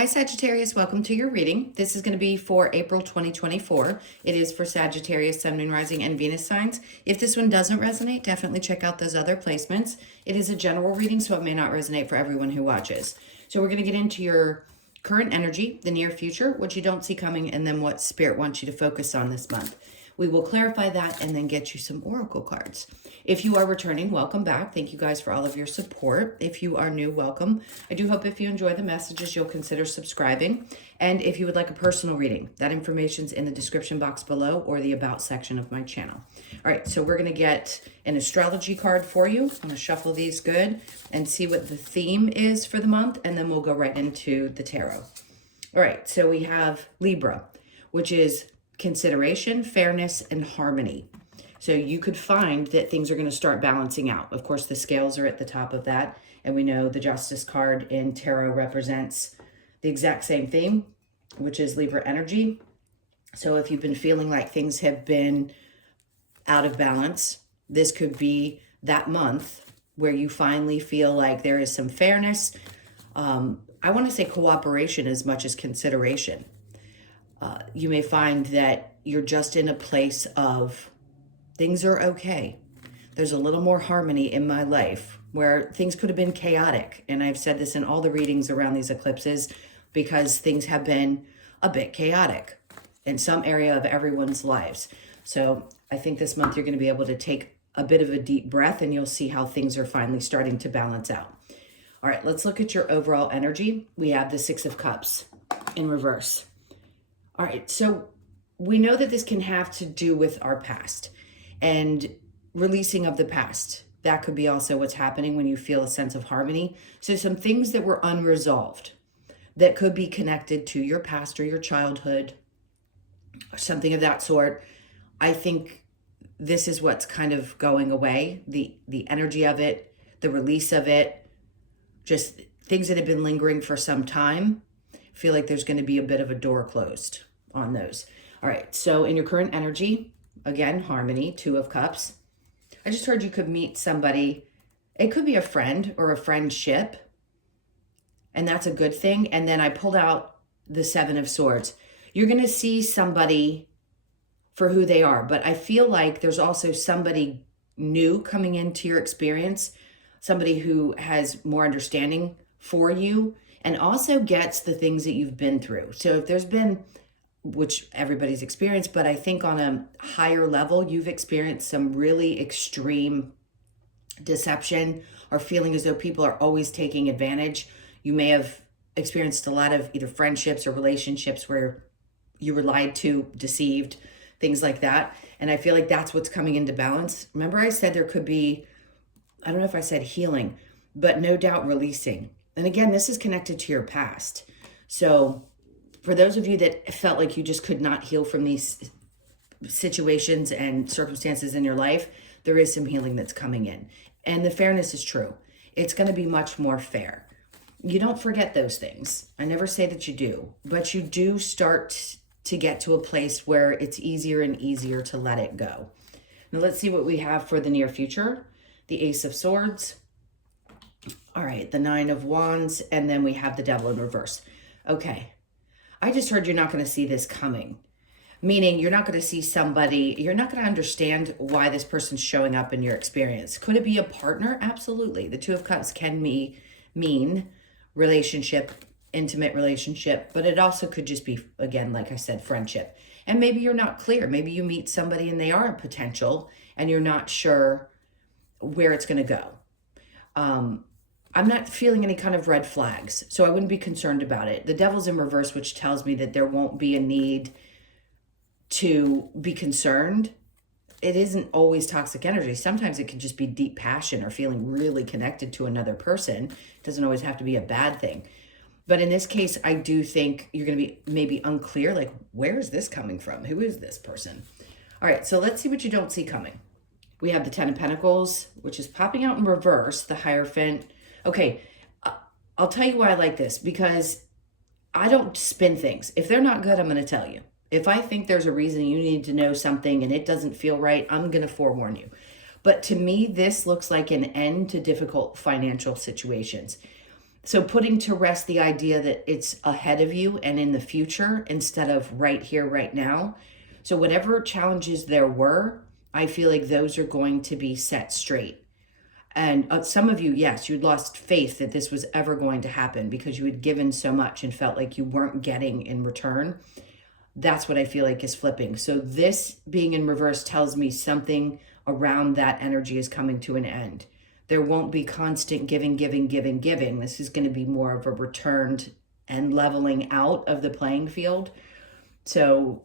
Hi Sagittarius, welcome to your reading. This is going to be for April 2024. It is for Sagittarius, Sun, Moon, Rising, and Venus signs. If this one doesn't resonate, definitely check out those other placements. It is a general reading, so it may not resonate for everyone who watches. So we're going to get into your current energy, the near future, what you don't see coming, and then what Spirit wants you to focus on this month. We will clarify that and then get you some oracle cards. If you are returning, welcome back. Thank you guys for all of your support. If you are new, welcome. I do hope if you enjoy the messages, you'll consider subscribing. And if you would like a personal reading, that information's in the description box below or the about section of my channel. All right, so we're going to get an astrology card for you. I'm going to shuffle these good and see what the theme is for the month, and then we'll go right into the tarot. All right, so we have Libra, which is consideration, fairness, and harmony. So you could find that things are going to start balancing out. Of course, the scales are at the top of that. And we know the Justice card in tarot represents the exact same theme, which is Libra energy. So if you've been feeling like things have been out of balance, this could be that month where you finally feel like there is some fairness. I want to say cooperation as much as consideration. You may find that you're just in a place of things are okay. There's a little more harmony in my life where things could have been chaotic. And I've said this in all the readings around these eclipses because things have been a bit chaotic in some area of everyone's lives. So I think this month you're going to be able to take a bit of a deep breath and you'll see how things are finally starting to balance out. All right, let's look at your overall energy. We have the Six of Cups in reverse. All right, so we know that this can have to do with our past and releasing of the past. That could be also what's happening when you feel a sense of harmony. So some things that were unresolved that could be connected to your past or your childhood or something of that sort. I think this is what's kind of going away, the energy of it, the release of it, just things that have been lingering for some time. I feel like there's going to be a bit of a door closed on those. All right, so in your current energy, again, harmony, Two of Cups. I just heard you could meet somebody. It could be a friend or a friendship, and that's a good thing. And then I pulled out the Seven of Swords. You're going to see somebody for who they are, but I feel like there's also somebody new coming into your experience, somebody who has more understanding for you and also gets the things that you've been through. So if there's been, which everybody's experienced, but I think on a higher level, you've experienced some really extreme deception or feeling as though people are always taking advantage. You may have experienced a lot of either friendships or relationships where you were lied to, deceived, things like that. And I feel like that's what's coming into balance. Remember I said there could be, I don't know if I said healing, but no doubt releasing. And again, this is connected to your past. So for those of you that felt like you just could not heal from these situations and circumstances in your life, there is some healing that's coming in. And the fairness is true. It's going to be much more fair. You don't forget those things. I never say that you do, but you do start to get to a place where it's easier and easier to let it go. Now let's see what we have for the near future. The Ace of Swords. All right, the Nine of Wands, and then we have the Devil in reverse. Okay. I just heard you're not going to see this coming, meaning you're not going to see somebody, you're not going to understand why this person's showing up in your experience. Could it be a partner? Absolutely. The Two of Cups can mean relationship, intimate relationship, but it also could just be, again, like I said, friendship. And maybe you're not clear. Maybe you meet somebody and they are a potential and you're not sure where it's going to go. I'm not feeling any kind of red flags, so I wouldn't be concerned about it. The Devil's in reverse, which tells me that there won't be a need to be concerned. It isn't always toxic energy. Sometimes it can just be deep passion or feeling really connected to another person. It doesn't always have to be a bad thing. But in this case, I do think you're going to be maybe unclear, like, where is this coming from? Who is this person? All right, so let's see what you don't see coming. We have the Ten of Pentacles, which is popping out in reverse, the Hierophant. Okay, I'll tell you why I like this, because I don't spin things. If they're not good, I'm going to tell you. If I think there's a reason you need to know something and it doesn't feel right, I'm going to forewarn you. But to me, this looks like an end to difficult financial situations. So putting to rest the idea that it's ahead of you and in the future instead of right here, right now. So whatever challenges there were, I feel like those are going to be set straight. And some of you, yes, you'd lost faith that this was ever going to happen because you had given so much and felt like you weren't getting in return. That's what I feel like is flipping. So this being in reverse tells me something around that energy is coming to an end. There won't be constant giving, giving, giving, giving. This is going to be more of a returned and leveling out of the playing field. So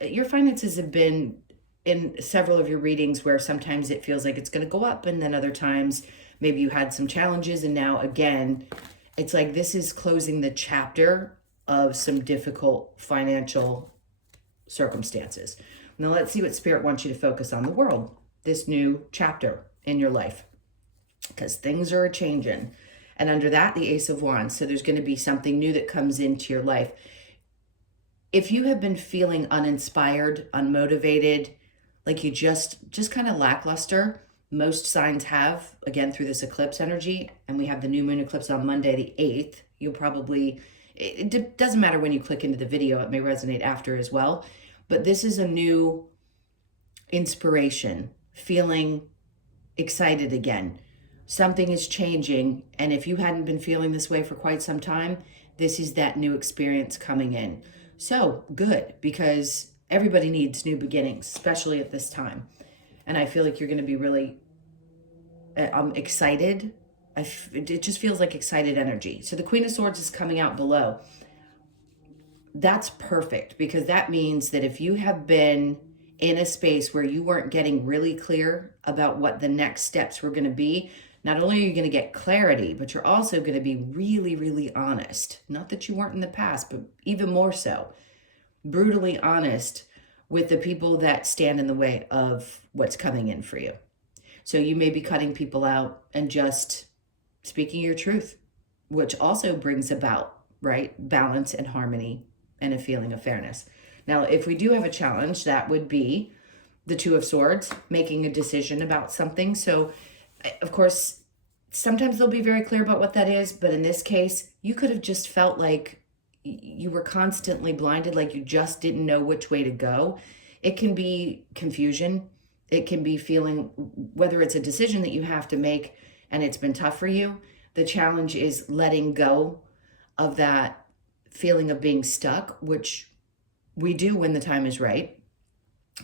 your finances have been in several of your readings where sometimes it feels like it's going to go up, and then other times maybe you had some challenges, and now again, it's like this is closing the chapter of some difficult financial circumstances. Now let's see what Spirit wants you to focus on. The world, this new chapter in your life, because things are changing. And under that, the Ace of Wands. So there's going to be something new that comes into your life. If you have been feeling uninspired, unmotivated, like you just kind of lackluster, most signs have, again, through this eclipse energy, and we have the new moon eclipse on Monday, the 8th, you'll probably, it doesn't matter when you click into the video, it may resonate after as well, but this is a new inspiration, feeling excited again. Something is changing, and if you hadn't been feeling this way for quite some time, this is that new experience coming in. So good, because everybody needs new beginnings, especially at this time. And I feel like you're going to be really excited. It just feels like excited energy. So the Queen of Swords is coming out below. That's perfect, because that means that if you have been in a space where you weren't getting really clear about what the next steps were going to be, not only are you going to get clarity, but you're also going to be really, really honest. Not that you weren't in the past, but even more so. Brutally honest with the people that stand in the way of what's coming in for you. So you may be cutting people out and just speaking your truth, which also brings about, right, balance and harmony and a feeling of fairness. Now, if we do have a challenge, that would be the Two of Swords, making a decision about something. So, of course, sometimes they'll be very clear about what that is, but in this case, you could have just felt like you were constantly blinded, like you just didn't know which way to go. It can be confusion. It can be feeling, whether it's a decision that you have to make and it's been tough for you, the challenge is letting go of that feeling of being stuck, which we do when the time is right.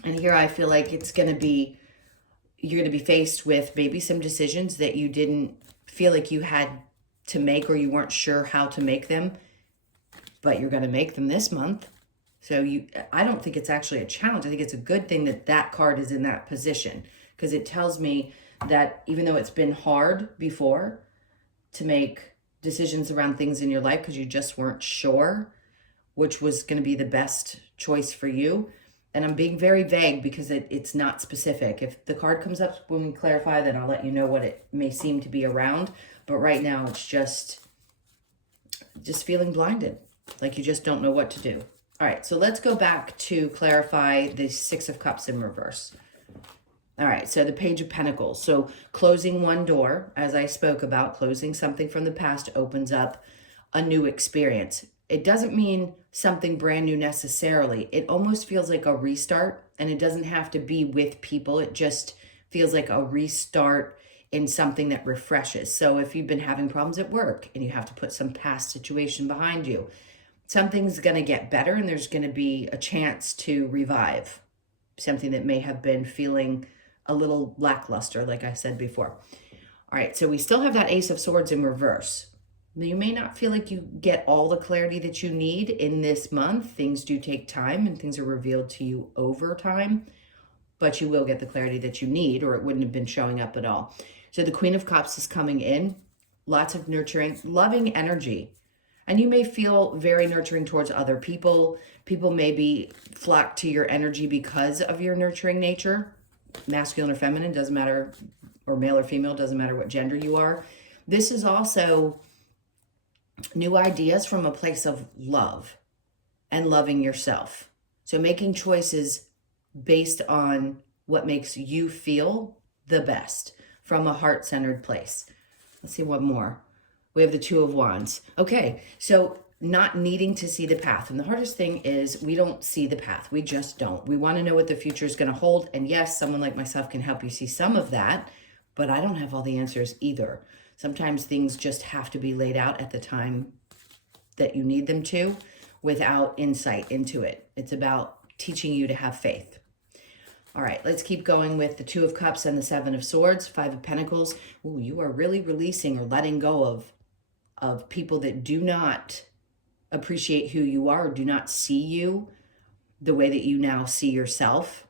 And here I feel like you're going to be faced with maybe some decisions that you didn't feel like you had to make, or you weren't sure how to make them, but you're going to make them this month. So I don't think it's actually a challenge. I think it's a good thing that that card is in that position, because it tells me that even though it's been hard before to make decisions around things in your life because you just weren't sure which was going to be the best choice for you. And I'm being very vague because it's not specific. If the card comes up when we clarify, then I'll let you know what it may seem to be around. But right now it's just feeling blinded, like you just don't know what to do. All right, so let's go back to clarify the Six of Cups in reverse. All right, so the Page of Pentacles. So closing one door, as I spoke about, closing something from the past opens up a new experience. It doesn't mean something brand new necessarily. It almost feels like a restart, and it doesn't have to be with people. It just feels like a restart in something that refreshes. So if you've been having problems at work and you have to put some past situation behind you, something's going to get better, and there's going to be a chance to revive something that may have been feeling a little lackluster, like I said before. All right, so we still have that Ace of Swords in reverse. You may not feel like you get all the clarity that you need in this month. Things do take time, and things are revealed to you over time, but you will get the clarity that you need, or it wouldn't have been showing up at all. So the Queen of Cups is coming in, lots of nurturing, loving energy. And you may feel very nurturing towards other people. People maybe flock to your energy because of your nurturing nature. Masculine or feminine, doesn't matter, or male or female, doesn't matter what gender you are. This is also new ideas from a place of love and loving yourself. So making choices based on what makes you feel the best from a heart-centered place. Let's see one more. We have the Two of Wands. Okay, so not needing to see the path. And the hardest thing is we don't see the path. We just don't. We want to know what the future is going to hold. And yes, someone like myself can help you see some of that, but I don't have all the answers either. Sometimes things just have to be laid out at the time that you need them to without insight into it. It's about teaching you to have faith. All right, let's keep going with the Two of Cups and the Seven of Swords, Five of Pentacles. Ooh, you are really releasing or letting go of people that do not appreciate who you are, or do not see you the way that you now see yourself.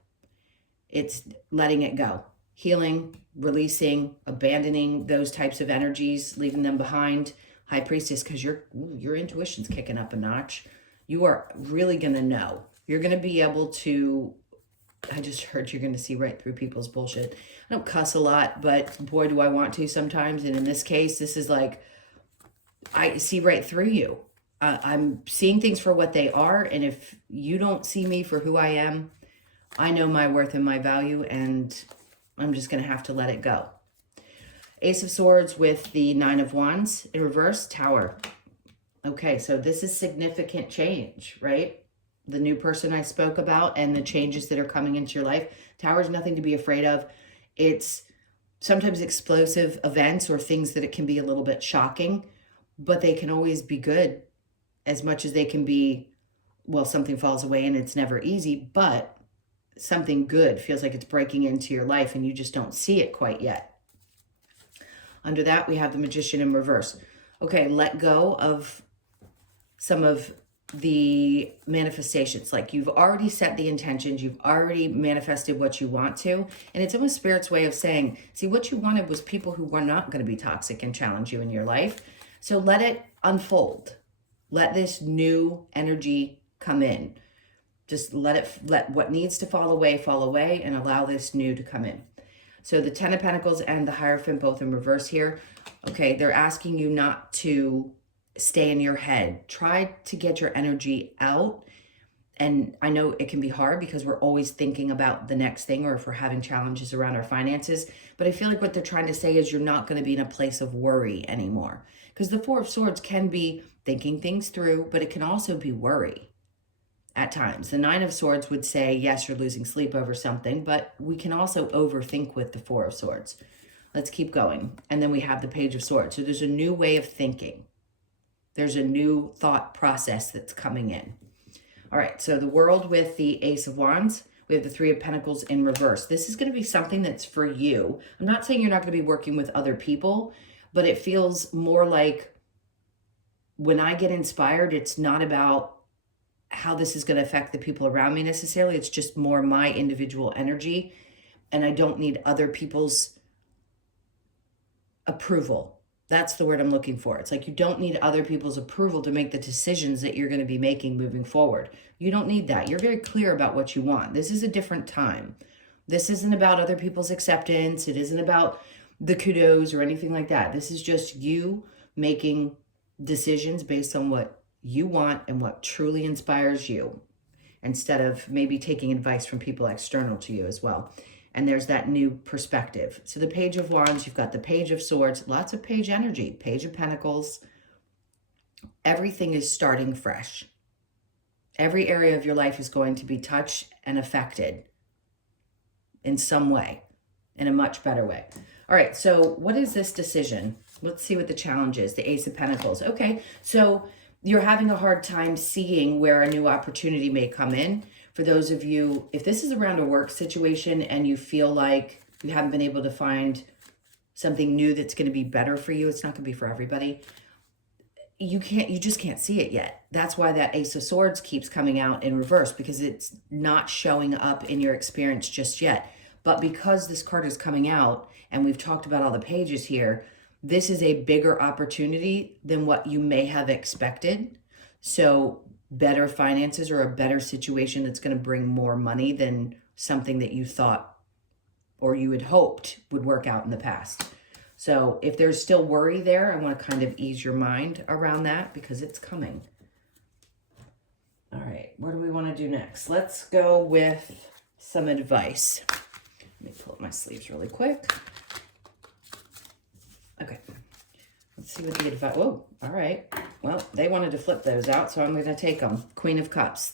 It's letting it go. Healing, releasing, abandoning those types of energies, leaving them behind. High Priestess, because your intuition's kicking up a notch. You are really going to know. You're going to be able to, I just heard you're going to see right through people's bullshit. I don't cuss a lot, but boy, do I want to sometimes. And in this case, this is like, I see right through you. I'm seeing things for what they are. And if you don't see me for who I am, I know my worth and my value, and I'm just going to have to let it go. Ace of Swords with the Nine of Wands in reverse, Tower. Okay, so this is significant change, right? The new person I spoke about and the changes that are coming into your life. Tower is nothing to be afraid of. It's sometimes explosive events or things that it can be a little bit shocking, but they can always be good as much as they can be, well, something falls away and it's never easy, but something good feels like it's breaking into your life and you just don't see it quite yet. Under that, we have the Magician in reverse. Okay, let go of some of the manifestations. Like you've already set the intentions, you've already manifested what you want to, and it's almost Spirit's way of saying, see, what you wanted was people who were not going to be toxic and challenge you in your life. So let it unfold. Let this new energy come in. Just let what needs to fall away, and allow this new to come in. So the Ten of Pentacles and the Hierophant both in reverse here. Okay, they're asking you not to stay in your head. Try to get your energy out. And I know it can be hard because we're always thinking about the next thing, or if we're having challenges around our finances. But I feel like what they're trying to say is you're not going to be in a place of worry anymore. Because the Four of Swords can be thinking things through, but it can also be worry at times. The Nine of Swords would say, yes, you're losing sleep over something, but we can also overthink with the Four of Swords. Let's keep going. And then we have the Page of Swords. So there's a new way of thinking. There's a new thought process that's coming in. All right, so the World with the Ace of Wands. We have the Three of Pentacles in reverse. This is going to be something that's for you. I'm not saying you're not going to be working with other people, but it feels more like when I get inspired, it's not about how this is going to affect the people around me necessarily. It's just more my individual energy, and I don't need other people's approval. That's the word I'm looking for. It's like you don't need other people's approval to make the decisions that you're going to be making moving forward. You don't need that. You're very clear about what you want. This is a different time. This isn't about other people's acceptance. It isn't about the kudos or anything like that. This is just you making decisions based on what you want and what truly inspires you, instead of maybe taking advice from people external to you as well. And there's that new perspective. So the Page of Wands, you've got the Page of Swords, lots of page energy, Page of Pentacles. Everything is starting fresh. Every area of your life is going to be touched and affected in some way, in a much better way. All right, so what is this decision? Let's see what the challenge is. The Ace of Pentacles. Okay, so you're having a hard time seeing where a new opportunity may come in. For those of you, if this is around a work situation and you feel like you haven't been able to find something new that's going to be better for you, it's not going to be for everybody. You just can't see it yet. That's why that Ace of Swords keeps coming out in reverse, because it's not showing up in your experience just yet. But because this card is coming out, and we've talked about all the pages here, this is a bigger opportunity than what you may have expected. So better finances, or a better situation that's going to bring more money than something that you thought or you had hoped would work out in the past. So if there's still worry there, I want to kind of ease your mind around that, because it's coming. All right, what do we want to do next? Let's go with some advice. Let me pull up my sleeves really quick. Okay, let's Let's see what the advice, oh, all right. Well, they wanted to flip those out, so I'm going to take them. Queen of Cups.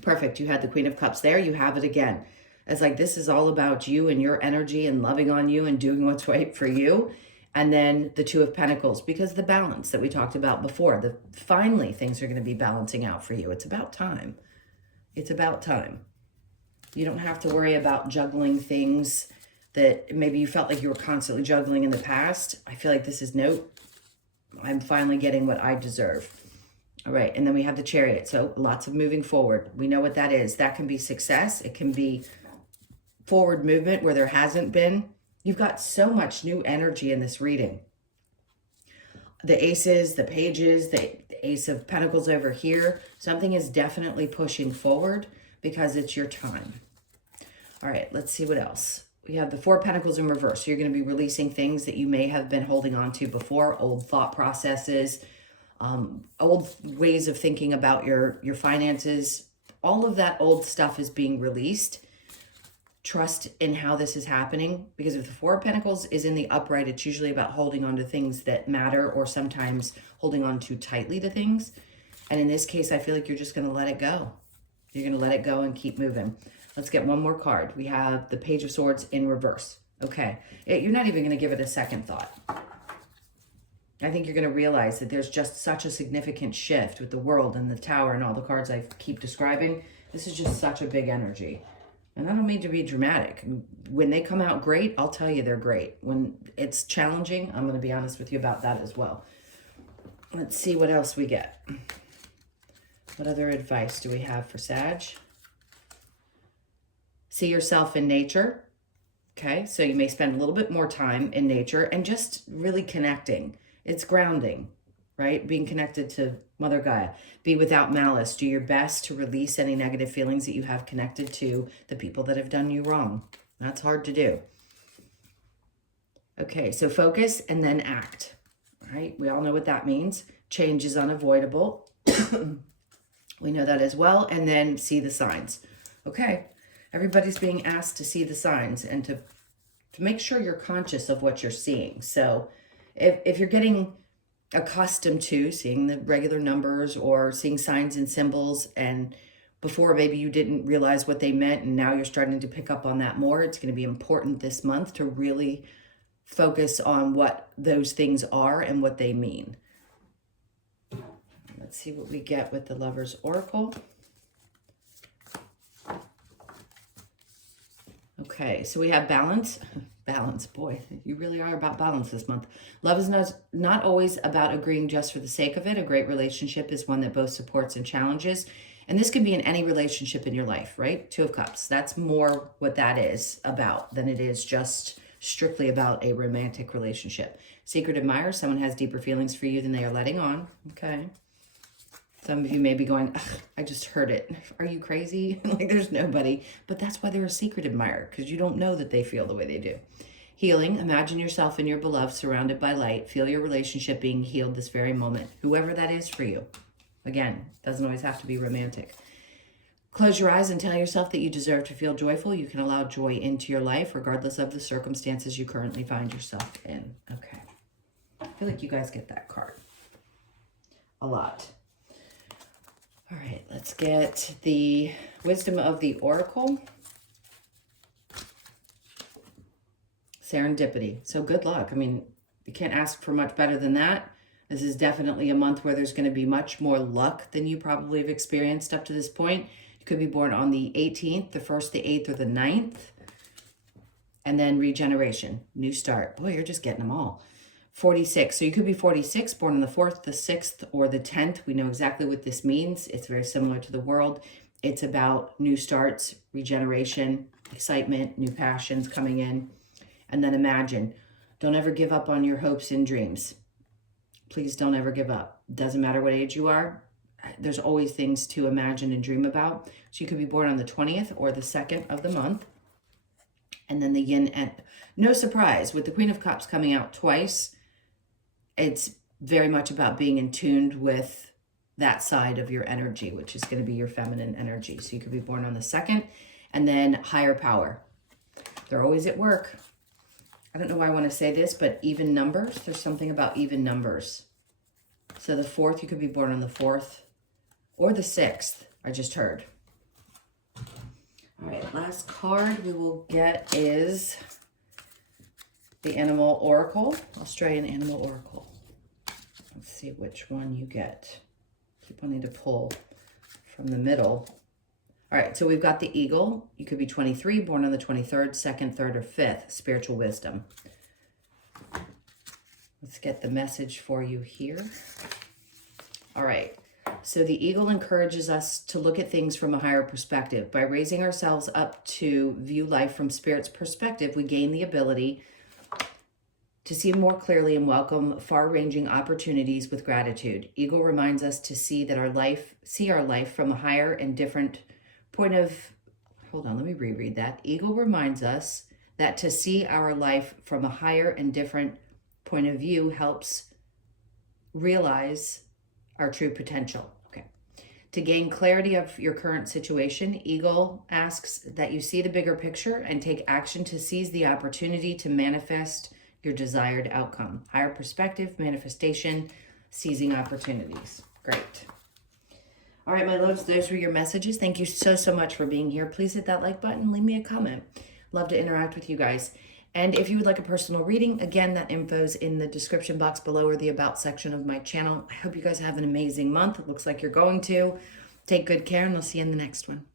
Perfect. You had the Queen of Cups there. You have it again. It's like this is all about you and your energy and loving on you and doing what's right for you. And then the Two of Pentacles, because the balance that we talked about before, finally things are going to be balancing out for you. It's about time. It's about time. You don't have to worry about juggling things that maybe you felt like you were constantly juggling in the past. I feel like this is nope. I'm finally getting what I deserve. All right, and then we have the Chariot. So lots of moving forward. We know what that is. That can be success. It can be forward movement where there hasn't been. You've got so much new energy in this reading. The aces, the pages, the Ace of Pentacles over here. Something is definitely pushing forward because it's your time. All right, let's see what else. We have the Four of Pentacles in reverse. So you're going to be releasing things that you may have been holding on to before, old thought processes, old ways of thinking about your finances. All of that old stuff is being released. Trust in how this is happening, because if the Four of Pentacles is in the upright, it's usually about holding on to things that matter, or sometimes holding on too tightly to things. And in this case, I feel like you're just going to let it go. You're going to let it go and keep moving. Let's get one more card. We have the Page of Swords in reverse. Okay. You're not even going to give it a second thought. I think you're going to realize that there's just such a significant shift with the World and the Tower and all the cards I keep describing. This is just such a big energy. And I don't mean to be dramatic. When they come out great, I'll tell you they're great. When it's challenging, I'm going to be honest with you about that as well. Let's see what else we get. What other advice do we have for Sag? See yourself in nature. Okay, so you may spend a little bit more time in nature and just really connecting. It's grounding, right? Being connected to Mother Gaia. Be without malice. Do your best to release any negative feelings that you have connected to the people that have done you wrong. That's hard to do. Okay, so focus and then act. All right, we all know what that means. Change is unavoidable. We know that as well. And then see the signs. Okay, everybody's being asked to see the signs and to make sure you're conscious of what you're seeing. So if you're getting accustomed to seeing the regular numbers or seeing signs and symbols, and before maybe you didn't realize what they meant and now you're starting to pick up on that more, it's going to be important this month to really focus on what those things are and what they mean. Let's see what we get with the Lover's Oracle. Okay, so we have balance. Balance, boy, you really are about balance this month. Love is not always about agreeing just for the sake of it. A great relationship is one that both supports and challenges. And this can be in any relationship in your life, right? Two of Cups. That's more what that is about than it is just strictly about a romantic relationship. Secret admirer, someone has deeper feelings for you than they are letting on. Okay. Some of you may be going, I just heard it. Are you crazy? Like there's nobody. But that's why they're a secret admirer, because you don't know that they feel the way they do. Healing. Imagine yourself and your beloved surrounded by light. Feel your relationship being healed this very moment. Whoever that is for you. Again, doesn't always have to be romantic. Close your eyes and tell yourself that you deserve to feel joyful. You can allow joy into your life regardless of the circumstances you currently find yourself in. Okay. I feel like you guys get that card a lot. All right, let's get the wisdom of the Oracle. Serendipity. So good luck. I mean, you can't ask for much better than that. This is definitely a month where there's going to be much more luck than you probably have experienced up to this point. You could be born on the 18th, the 1st, the 8th, or the 9th. And then regeneration, new start. Boy, you're just getting them all. 46. So you could be 46, born on the 4th, the 6th, or the 10th. We know exactly what this means. It's very similar to the World. It's about new starts, regeneration, excitement, new passions coming in. And then imagine. Don't ever give up on your hopes and dreams. Please don't ever give up. Doesn't matter what age you are. There's always things to imagine and dream about. So you could be born on the 20th or the 2nd of the month. And then the yin and no surprise with the Queen of Cups coming out twice. It's very much about being in tune with that side of your energy, which is going to be your feminine energy. So you could be born on the 2nd, and then higher power. They're always at work. I don't know why I want to say this, but even numbers. There's something about even numbers. So the 4th, you could be born on the 4th or the 6th, I just heard. All right, last card we will get is the Animal Oracle, Australian Animal Oracle. Let's see which one you get. Keep wanting to pull from the middle. All right, so we've got the Eagle. You could be 23, born on the 23rd, 2nd, 3rd, or 5th. Spiritual wisdom. Let's get the message for you here. All right, so the Eagle encourages us to look at things from a higher perspective. By raising ourselves up to view life from Spirit's perspective, we gain the ability to see more clearly and welcome far-ranging opportunities with gratitude. Eagle reminds us to see our life from a higher and different point of, hold on, let me reread that. Eagle reminds us that to see our life from a higher and different point of view helps realize our true potential. Okay. To gain clarity of your current situation, Eagle asks that you see the bigger picture and take action to seize the opportunity to manifest your desired outcome. Higher perspective, manifestation, seizing opportunities. Great. All right, my loves, those were your messages. Thank you so much for being here. Please hit that like button, leave me a comment. Love to interact with you guys. And if you would like a personal reading, again, that info's in the description box below or the About section of my channel. I hope you guys have an amazing month. It looks like you're going to. Take good care, and I'll see you in the next one.